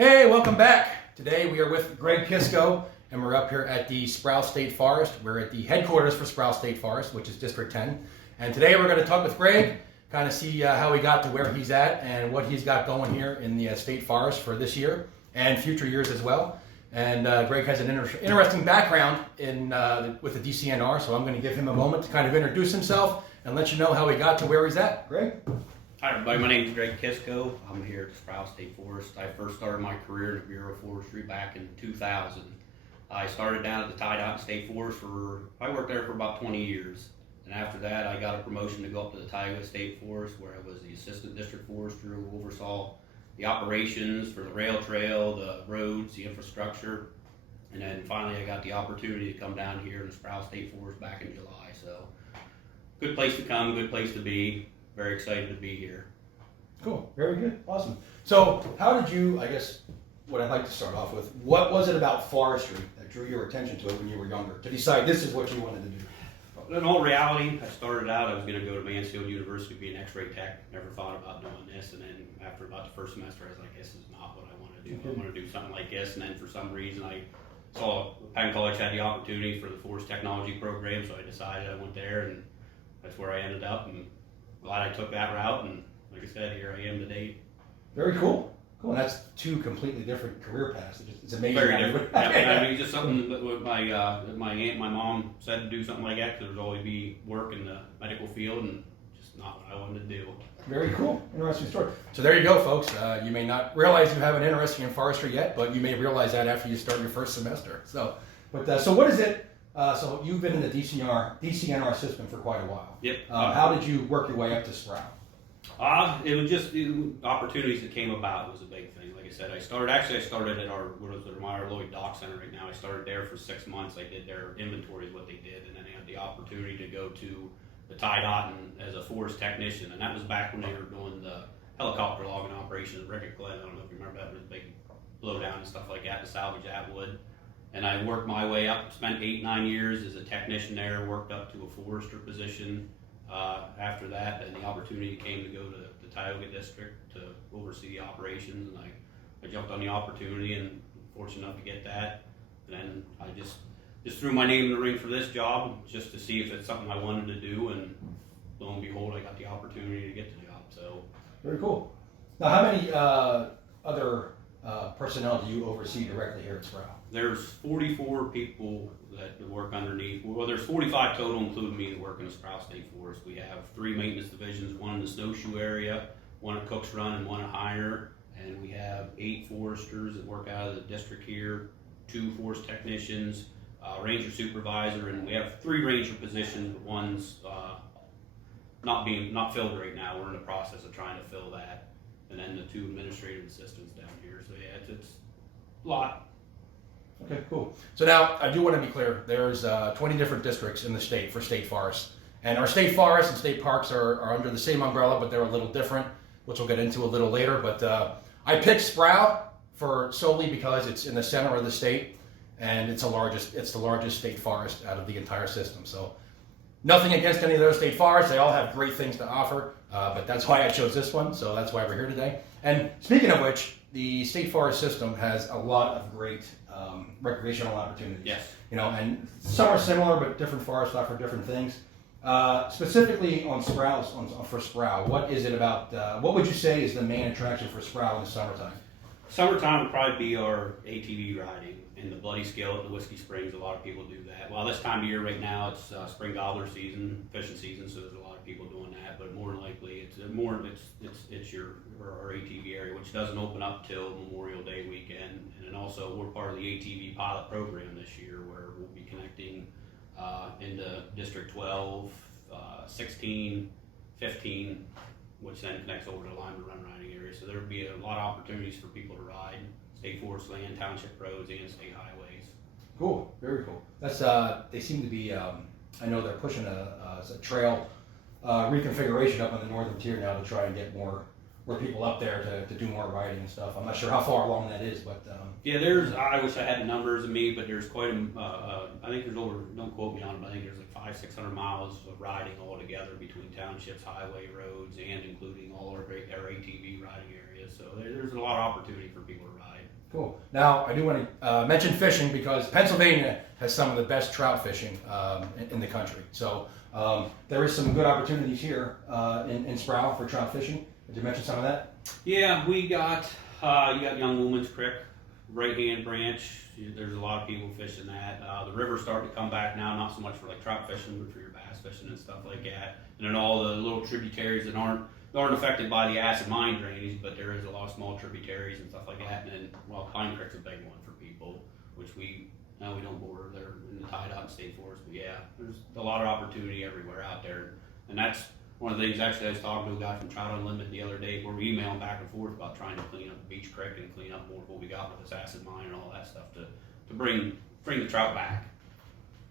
Hey, welcome back. Today we are with Greg Kisko, and we're up here at the Sproul State Forest. We're at the headquarters for Sproul State Forest, which is District 10. And today we're going to talk with Greg, kind of see how he got to where he's at and what he's got going here in the State Forest for this year and future years as well. And Greg has an interesting background with the DCNR, so I'm going to give him a moment to kind of introduce himself and let you know how he got to where he's at. Greg? Hi everybody, my name is Greg Kisko. I'm here at the Sproul State Forest. I first started my career in the Bureau of Forestry back in 2000. I started down at the Untitled State Forest I worked there for about 20 years. And after that, I got a promotion to go up to the Tioga State Forest, where I was the Assistant District Forester who oversaw the operations for the rail trail, the roads, the infrastructure. And then finally I got the opportunity to come down here in the Sproul State Forest back in July. So good place to come, good place to be. Very excited to be here. Cool, very good, awesome. So how did you, I guess, what I'd like to start off with, what was it about forestry that drew your attention to it when you were younger, to decide this is what you wanted to do? In all reality, I started out, I was going to go to Mansfield University to be an x-ray tech. Never thought about doing this, and then after about the first semester, I was like, this is not what I want to do. I want to do something like this, and then for some reason, I saw Penn College had the opportunity for the Forest Technology program, so I decided I went there, and that's where I ended up, and glad I took that route, and like I said, here I am today. Very cool. Cool. And that's two completely different career paths. It's amazing. Very different. I mean, just something that my aunt, my mom said to do something like that, because there'd always be work in the medical field, and just not what I wanted to do. Very cool. Interesting story. So there you go, folks. You may not realize you have an interest in forestry yet, but you may realize that after you start your first semester. So what is it? So you've been in the DCNR system for quite a while. Yep. How did you work your way up to Sproul? It was just opportunities that came about was a big thing. Like I said, I started at our Lloyd Dock Center right now. I started there for 6 months. I did their inventory is what they did, and then I had the opportunity to go to the TIDOT as a forest technician, and that was back when they were doing the helicopter logging operation at Rickett Glen. I don't know if you remember that, was a big blowdown and stuff like that to salvage that wood. And I worked my way up, spent 8-9 years as a technician there, worked up to a forester position. After that, then the opportunity came to go to the Tioga District to oversee the operations, and I jumped on the opportunity and fortunate enough to get that. And then I just threw my name in the ring for this job just to see if it's something I wanted to do, and lo and behold, I got the opportunity to get the job. So very cool. Now, how many other personnel do you oversee directly here at Sproul? There's 44 people that work underneath. Well, there's 45 total, including me, that work in the Sproul State Forest. We have 3 maintenance divisions, one in the snowshoe area, one at Cook's Run, and one at Heiner. And we have 8 foresters that work out of the district here, 2 forest technicians, ranger supervisor, and we have 3 ranger positions, but one's not filled right now. We're in the process of trying to fill that. And then the 2 administrative assistants down here. So yeah, it's a lot. Okay, cool. So now I do want to be clear. There's 20 different districts in the state for state forests, and our state forests and state parks are under the same umbrella, but they're a little different, which we'll get into a little later. But I picked Sproul solely because it's in the center of the state, and it's the largest state forest out of the entire system. So nothing against any of those state forests; they all have great things to offer. But that's why I chose this one. So that's why we're here today. And speaking of which, the state forest system has a lot of great recreational opportunities. Yes. And some are similar, but different forests offer different things. Specifically on for Sproul, what is it about? What would you say is the main attraction for Sproul in the summertime? Summertime would probably be our ATV riding and the Bloody Scale at the Whiskey Springs. A lot of people do that. Well, this time of year right now, it's spring gobbler season, fishing season, so there's a lot of people doing that. But more than likely, it's our ATV area, which doesn't open up till Memorial Day weekend. And then also, we're part of the ATV pilot program this year, where we'll be connecting into District 12, 16, 15, which then connects over to the Lima Run riding area. So there'll be a lot of opportunities for people to ride state forest land, township roads, and state highways. Cool, very cool. That's they seem to be. I know they're pushing a trail reconfiguration up on the northern tier now to try and get more people up there to do more riding and stuff. I'm not sure how far along that is, but yeah, I wish I had the numbers of me, but there's quite I think there's over. Don't quote me on it, but I think there's like 500-600 miles of riding all together between townships, highway, roads, and including all our ATV riding areas. So there's a lot of opportunity for people to ride. Cool. Now, I do want to mention fishing because Pennsylvania has some of the best trout fishing in the country. So there is some good opportunities here in Sproul for trout fishing. Did you mention some of that? Yeah, we got, you got Young Woman's Creek, right hand branch. There's a lot of people fishing that. The river's starting to come back now, not so much for like trout fishing, but for your bass fishing and stuff like that. And then all the little tributaries that aren't affected by the acid mine drainage, but there is a lot of small tributaries and stuff like that. And then, well, Pine Creek's a big one for people, which we don't border there in the tied out state forest. But yeah, there's a lot of opportunity everywhere out there. And that's one of the things, actually, I was talking to a guy from Trout Unlimited the other day, where we emailing back and forth about trying to clean up Beach Creek and clean up more of what we got with this acid mine and all that stuff to bring the trout back.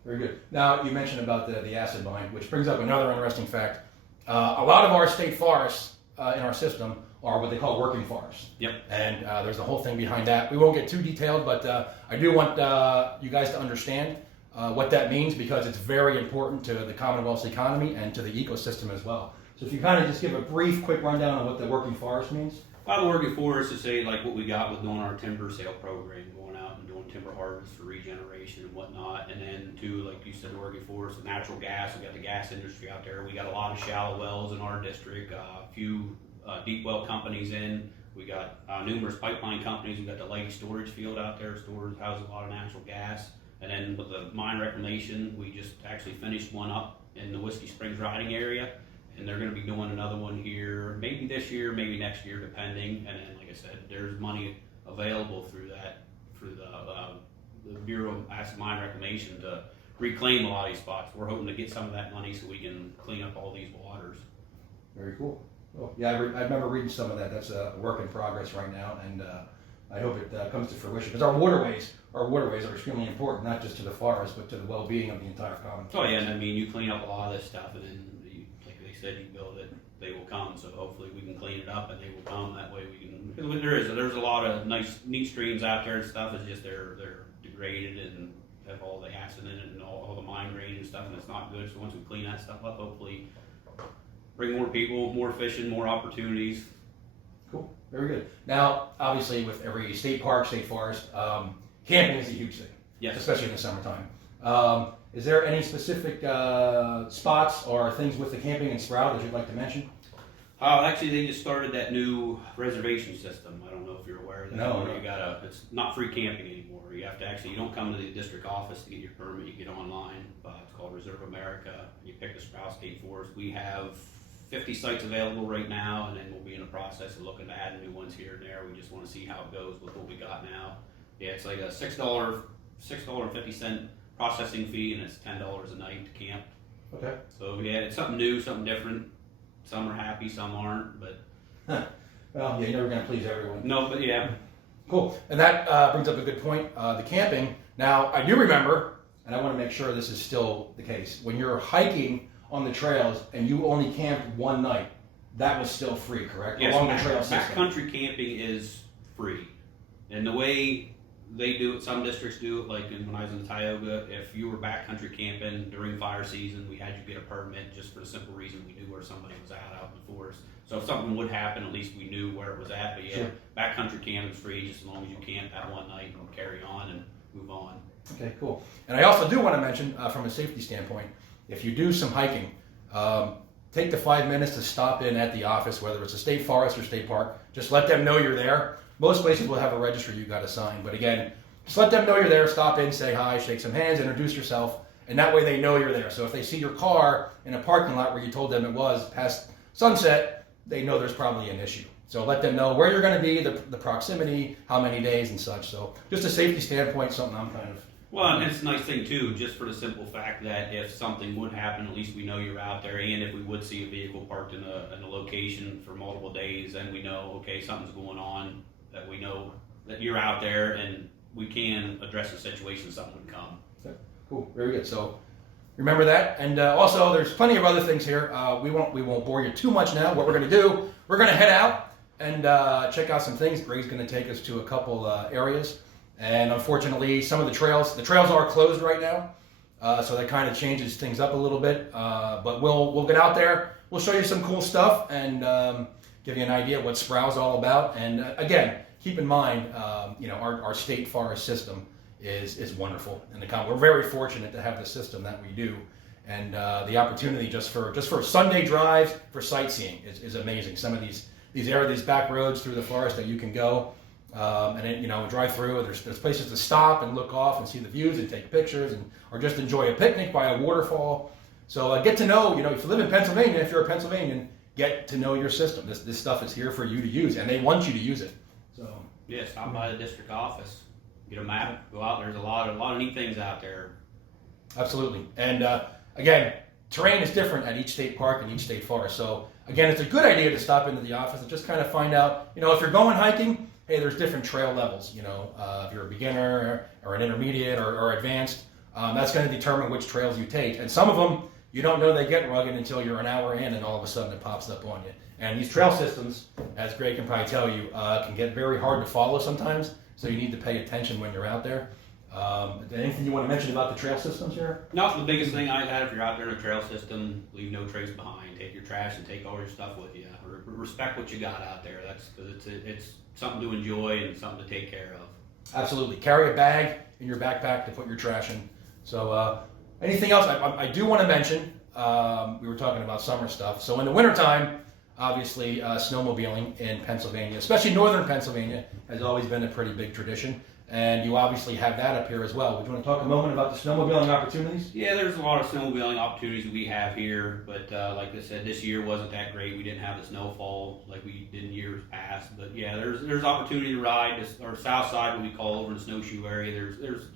Very good. Now, you mentioned about the acid mine, which brings up another interesting fact. A lot of our state forests in our system are what they call working forests. Yep. And there's a whole thing behind that. We won't get too detailed, but I do want you guys to understand what that means, because it's very important to the Commonwealth's economy and to the ecosystem as well. So if you kind of just give a brief, quick rundown on what the working forest means. Well, the working forest is say like what we got with doing our timber sale program, going out and doing timber harvest for regeneration and whatnot, and then too, like you said, working forest with natural gas. We got the gas industry out there. We got a lot of shallow wells in our district. A few deep well companies in. We got numerous pipeline companies. We got the Lady Storage Field out there, houses a lot of natural gas. And then with the mine reclamation, we just actually finished one up in the Whiskey Springs riding area, and they're going to be doing another one here, maybe this year, maybe next year, depending. And then, like I said, there's money available through the Bureau of Acid Mine Reclamation to reclaim a lot of these spots. We're hoping to get some of that money so we can clean up all these waters. Very cool. Oh, yeah, I remember reading some of that. That's a work in progress right now, and I hope it comes to fruition, because our waterways are extremely important, not just to the forest, but to the well-being of the entire Commonwealth. Oh yeah, and I mean, you clean up a lot of this stuff, and then, like they said, you build it, they will come. So hopefully we can clean it up, and they will come. That way we can, because there's a lot of nice, neat streams out there and stuff. It's just they're degraded and have all the acid in it and all the mine drain and stuff, and it's not good. So once we clean that stuff up, hopefully bring more people, more fishing, more opportunities. Cool. Very good. Now, obviously, with every state park, state forest, camping is a huge thing. Yes. Especially in the summertime. Is there any specific spots or things with the camping in Sproul that you'd like to mention? Actually, they just started that new reservation system. I don't know if you're aware of that. No. It's not free camping anymore. You have to actually, you don't come to the district office to get your permit. You get online. It's called Reserve America. You pick the Sproul State Forest. We have 50 sites available right now, and then we'll be in the process of looking to add new ones here and there. We just want to see how it goes with what we got now. Yeah, it's like a $6.50 processing fee, and it's $10 a night to camp. Okay. So yeah, it's something new, something different. Some are happy, some aren't, but Well, yeah, you're never going to please everyone. no, but yeah. Cool. And that brings up a good point. The camping. Now, I do remember, and I want to make sure this is still the case, when you're hiking on the trails and you only camped one night, that was still free, correct? Yes, Along the trail system. backcountry camping is free. And the way they do it, some districts do it, like when I was in Tioga, if you were backcountry camping during fire season, we had you get a permit just for the simple reason we knew where somebody was at out in the forest. So if something would happen, at least we knew where it was at. But yeah, Sure. Backcountry camping is free just as long as you camp that one night and carry on and move on. Okay, cool. And I also do want to mention, from a safety standpoint, if you do some hiking, take the 5 minutes to stop in at the office, whether it's a state forest or state park. Just let them know you're there. Most places will have a registry you got to sign, but again, just let them know you're there. Stop in, say hi, shake some hands, introduce yourself, and that way they know you're there. So if they see your car in a parking lot where you told them it was past sunset, they know there's probably an issue. So let them know where you're going to be, the proximity, how many days and such. So just a safety standpoint, something I'm kind of... Well, and it's a nice thing too, just for the simple fact that if something would happen, at least we know you're out there, and if we would see a vehicle parked in a location for multiple days, then we know, okay, something's going on, that we know that you're out there, and we can address the situation if something would come. Okay, cool, very good. So remember that, and also there's plenty of other things here. We won't bore you too much now. What we're going to do, we're going to head out and check out some things. Greg's going to take us to a couple areas. And unfortunately, some of the trails are closed right now, so that kind of changes things up a little bit. But we'll get out there. We'll show you some cool stuff and give you an idea of what Sproul's all about. And again, keep in mind, our state forest system is wonderful, and we're very fortunate to have the system that we do, and the opportunity just for Sunday drives for sightseeing is amazing. Some of these back roads through the forest that you can go, and then, drive through. There's places to stop and look off and see the views and take pictures, or just enjoy a picnic by a waterfall. So get to know, if you live in Pennsylvania, if you're a Pennsylvanian, get to know your system. This stuff is here for you to use, and they want you to use it. So yeah, stop by the district office, get a map, go out. There's a lot of neat things out there. Absolutely, and again, terrain is different at each state park and each state forest. So again, it's a good idea to stop into the office and just kind of find out, if you're going hiking, hey, there's different trail levels. If you're a beginner or an intermediate or advanced, that's going to determine which trails you take. And some of them, you don't know they get rugged until you're an hour in, and all of a sudden it pops up on you. And these trail systems, as Greg can probably tell you, can get very hard to follow sometimes. So you need to pay attention when you're out there. Anything you want to mention about the trail systems here? No, the biggest thing I had, if you're out there in a trail system, leave no trace behind. Take your trash and take all your stuff with you. Respect what you got out there. That's because it's something to enjoy and something to take care of. Absolutely. Carry a bag in your backpack to put your trash in. So anything else? I do want to mention, we were talking about summer stuff. So in the wintertime, obviously snowmobiling in Pennsylvania, especially northern Pennsylvania, has always been a pretty big tradition. And you obviously have that up here as well. Would you want to talk a moment about the snowmobiling opportunities? Yeah, there's a lot of snowmobiling opportunities we have here, but like I said, this year wasn't that great. We didn't have the snowfall like we did in years past. But yeah, there's opportunity to ride. Our south side, what we call over the snowshoe area, there's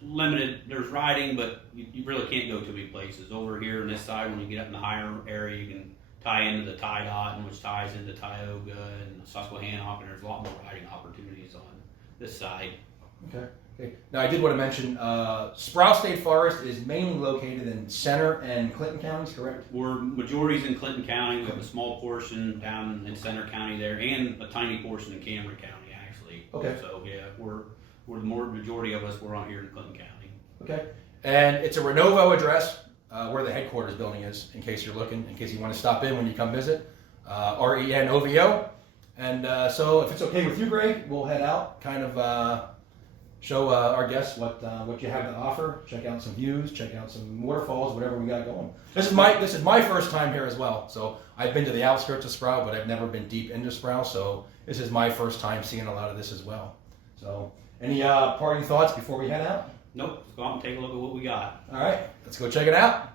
riding, but you really can't go too many places. Over here on this side, when you get up in the higher area, you can tie into the tie dot, which ties into Tioga and Susquehannock, and there's a lot more riding opportunities on this side. Okay. Now I did want to mention Sproul State Forest is mainly located in Center and Clinton counties, correct? We're majorities in Clinton County. We have a small portion down in Center County there, and a tiny portion in Cameron County, actually. Okay. So yeah, we're the majority of us. We're on here in Clinton County. Okay. And it's a Renovo address where the headquarters building is, in case you're looking, in case you want to stop in when you come visit. RENOVO. And so if it's okay with you, Greg, we'll head out, kind of show our guests what you have to offer. Check out some views, check out some waterfalls, whatever we got going. This is my first time here as well. So I've been to the outskirts of Sproul, but I've never been deep into Sproul. So this is my first time seeing a lot of this as well. So any parting thoughts before we head out? Nope. Let's go out and take a look at what we got. All right, let's go check it out.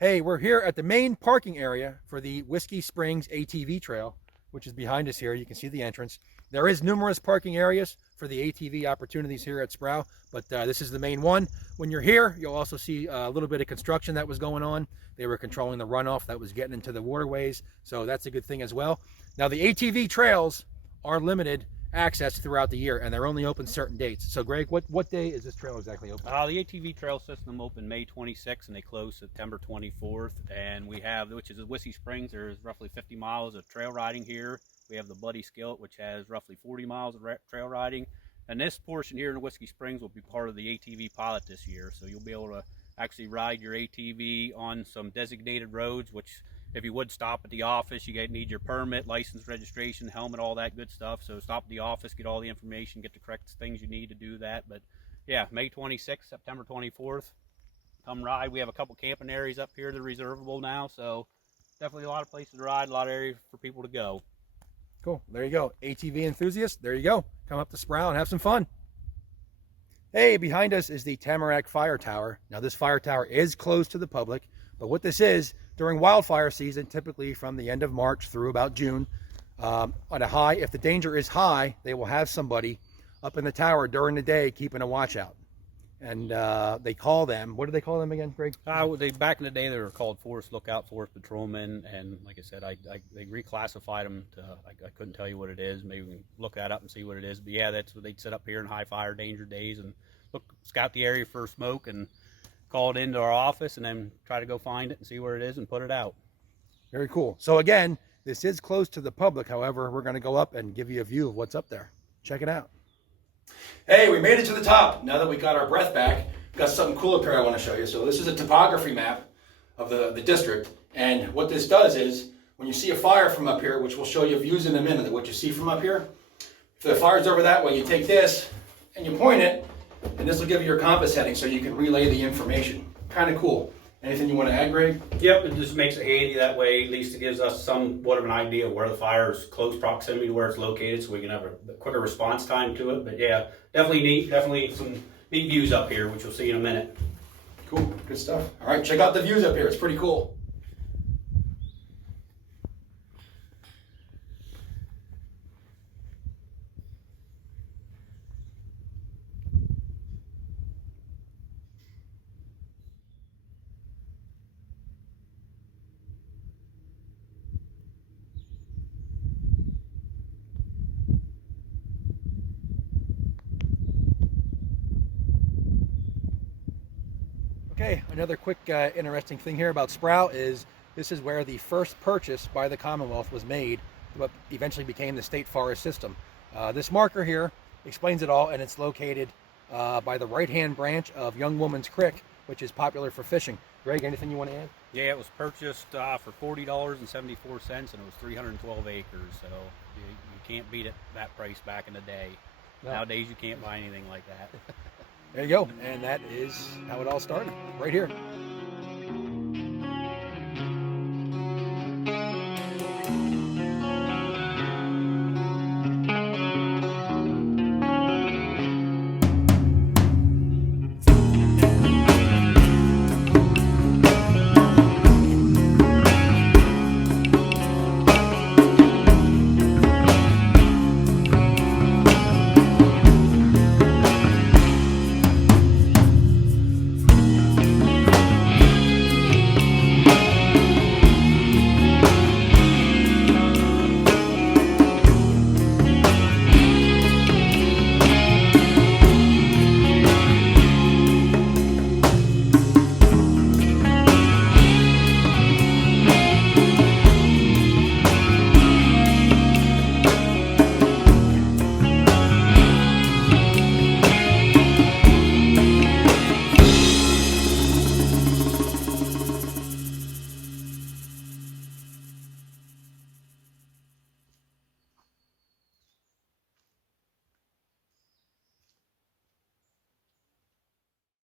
Hey, we're here at the main parking area for the Whiskey Springs ATV Trail, which is behind us here. You can see the entrance. There is numerous parking areas for the ATV opportunities here at Sproul, but this is the main one. When you're here, you'll also see a little bit of construction that was going on. They were controlling the runoff that was getting into the waterways, so that's a good thing as well. Now, the ATV trails are limited access throughout the year, and they're only open certain dates. So, Greg, what day is this trail exactly open? The ATV trail system opened May 26th, and they closed September 24th. And we have, which is at Whiskey Springs, there's roughly 50 miles of trail riding here. We have the Bloody Skillet, which has roughly 40 miles of trail riding. And this portion here in Whiskey Springs will be part of the ATV pilot this year. So you'll be able to actually ride your ATV on some designated roads, which if you would stop at the office, you need your permit, license, registration, helmet, all that good stuff. So stop at the office, get all the information, get the correct things you need to do that. But yeah, May 26th, September 24th, come ride. We have a couple camping areas up here that are reservable now. So definitely a lot of places to ride, a lot of areas for people to go. Cool. There you go. ATV enthusiasts, there you go. Come up to Sproul and have some fun. Hey, behind us is the Tamarack Fire Tower. Now, this fire tower is closed to the public, but what this is, during wildfire season, typically from the end of March through about June, on a high, if the danger is high, they will have somebody up in the tower during the day keeping a watch out. And they call them, what do they call them again, Greg? Back in the day, they were called Forest Lookout, Forest Patrolmen, and like I said, they reclassified them to, I couldn't tell you what it is. Maybe we can look that up and see what it is. But yeah, that's what they'd sit up here in high fire danger days and scout the area for smoke and call it into our office and then try to go find it and see where it is and put it out. Very cool. So again, this is closed to the public. However, we're going to go up and give you a view of what's up there. Check it out. Hey, we made it to the top. Now that we got our breath back, we've got something cool up here I want to show you. So this is a topography map of the district. And what this does is, when you see a fire from up here, which we'll show you views in a minute of what you see from up here, If the fire's over that way, you take this and you point it, and this will give you your compass heading so you can relay the information. Kind of cool. Anything you want to add, Greg? Yep, it just makes it handy that way. At least it gives us somewhat of an idea of where the fire is, close proximity to where it's located, so we can have a quicker response time to it. But yeah, definitely neat. Definitely some neat views up here, which you'll see in a minute. Cool, good stuff. All right, check out the views up here. It's pretty cool. Okay, another quick interesting thing here about Sproul is this is where the first purchase by the Commonwealth was made, what eventually became the state forest system. This marker here explains it all, and it's located by the right-hand branch of Young Woman's Creek, which is popular for fishing. Greg, anything you want to add? Yeah, it was purchased for $40.74, and it was 312 acres, so you can't beat it that price back in the day. No. Nowadays, you can't buy anything like that. There you go, and that is how it all started, right here.